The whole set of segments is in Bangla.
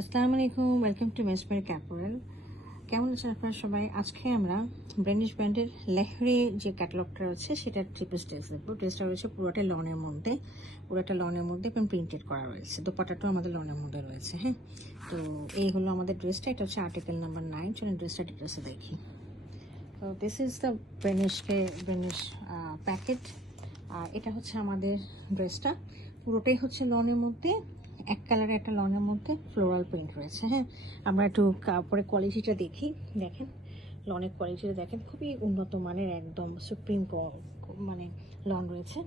আসসালামু আলাইকুম, ওয়েলকাম টু মেসমের ক্যাপোরেল। কেমন আছেন আপনারা সবাই? আজকে আমরা ব্র্যান্ডিশ ব্র্যান্ডের লেহরি যে ক্যাটালগটা রয়েছে সেটার থ্রি পিস ড্রেস দেখবো। ড্রেসটা রয়েছে পুরোটা লনের মধ্যে, এবং প্রিন্টেড করা রয়েছে। দোপাট্টাটাও আমাদের লনের মধ্যে রয়েছে। হ্যাঁ, তো এই হলো আমাদের ড্রেসটা। এটা হচ্ছে আর্টিকেল নাম্বার 9। চলুন ড্রেসটা ডিটেলসে দেখি। তো দিস ইজ দ্য ব্র্যান্ডিশ প্যাকেট। আর এটা হচ্ছে আমাদের ড্রেসটা, পুরোটাই হচ্ছে লনের মধ্যে, এক কালারের একটা লনের মধ্যে ফ্লোরাল প্রিন্ট রয়েছে। হ্যাঁ, আমরা একটু কাপড়ে কোয়ালিটিটা দেখি। দেখেন লনের কোয়ালিটিটা দেখেন, খুবই উন্নত মানের, একদম সুপ্রিম মানে লন রয়েছে।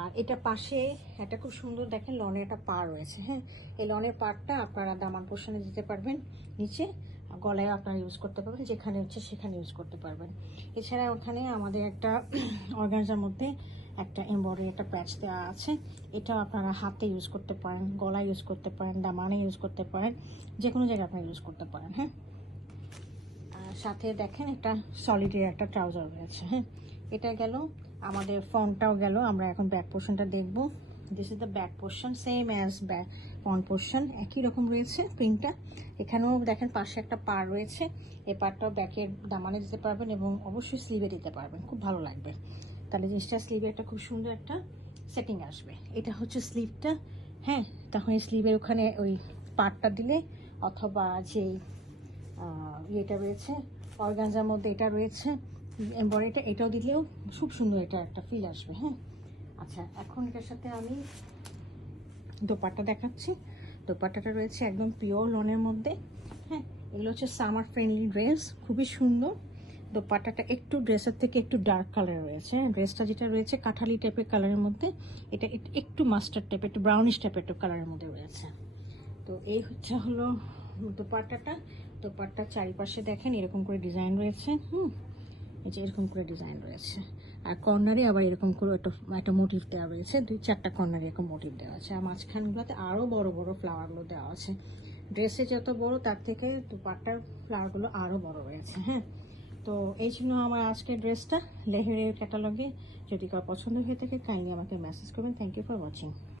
আর এটা পাশে একটা খুব সুন্দর দেখেন লনের একটা পা রয়েছে। হ্যাঁ, এই লনের পাড়টা আপনারা দামান পোর্শনে দিতে পারবেন, নিচে গলায় আপনারা ইউজ করতে পারবেন, যেখানে হচ্ছে সেখানে ইউজ করতে পারবেন। এছাড়া ওখানে আমাদের একটা অর্গানজার মধ্যে একটা এমব্রয়ডারি একটা প্যাচ দেওয়া আছে। এটাও আপনারা হাতে ইউজ করতে পারেন, গলায় ইউজ করতে পারেন, দামানে ইউজ করতে পারেন, যে কোনো জায়গায় আপনারা ইউজ করতে পারেন। হ্যাঁ, সাথে দেখেন একটা সলিডের একটা ট্রাউজার রয়েছে। হ্যাঁ, এটা গেল আমাদের ফ্রন্টটাও গেল। আমরা এখন ব্যাক পোর্শনটা দেখব। This is the back portion, same as back front portion, একই রকম রয়েছে প্রিন্টটা। এখানেও দেখেন পাশে একটা পার রয়েছে, এই পারটাও ব্যাকের দামানে দিতে পারবেন এবং অবশ্যই স্লিভে দিতে পারবেন, খুব ভালো লাগবে। তাহলে জিনিসটা স্লিভে একটা খুব সুন্দর একটা সেটিং আসবে। এটা হচ্ছে স্লিভটা। হ্যাঁ, তখন এই স্লিভের ওখানে ওই পারটা দিলে, অথবা যে ইয়েটা রয়েছে অর্গানজার মধ্যে এটা রয়েছে এমব্রয়ডারিটা, এটাও দিলেও খুব সুন্দর এটা একটা ফিল আসবে। হ্যাঁ, আচ্ছা, এখন এটার সাথে আমি দোপাট্টা দেখাচ্ছি। দোপাট্টাটা রয়েছে একদম পিওর লনের মধ্যে। হ্যাঁ, এগুলো হচ্ছে সামার ফ্রেন্ডলি ড্রেস, খুবই সুন্দর। দোপাট্টাটা একটু ড্রেসের থেকে একটু ডার্ক কালার রয়েছে। ড্রেসটা যেটা রয়েছে কাঠালি টাইপের কালারের মধ্যে, এটা একটু মাস্টার্ড টাইপের, একটু ব্রাউনিশ টাইপের একটু কালারের মধ্যে রয়েছে। তো এই হলো দোপাট্টাটা। দোপাট্টার চারিপাশে দেখেন এরকম করে ডিজাইন রয়েছে। এই যে এরকম করে ডিজাইন রয়েছে, আর কর্নারে আবার এরকম করে একটা মোটিভ দেওয়া রয়েছে, 2-4টা কর্নারে এরকম মোটিভ দেওয়া আছে। আর মাঝখানগুলোতে আরও বড় বড় ফ্লাওয়ারগুলো দেওয়া আছে। ড্রেসে যত বড় তার থেকে দোপাট্টার ফ্লাওয়ারগুলো আরও বড় রয়েছে। হ্যাঁ, তো এই ছিল আমার আজকের ড্রেসটা লেহেরের ক্যাটালগে। যদি কারো পছন্দ হয়ে থাকে কাইন্ডলি আমাকে মেসেজ করবেন। Thank you for watching.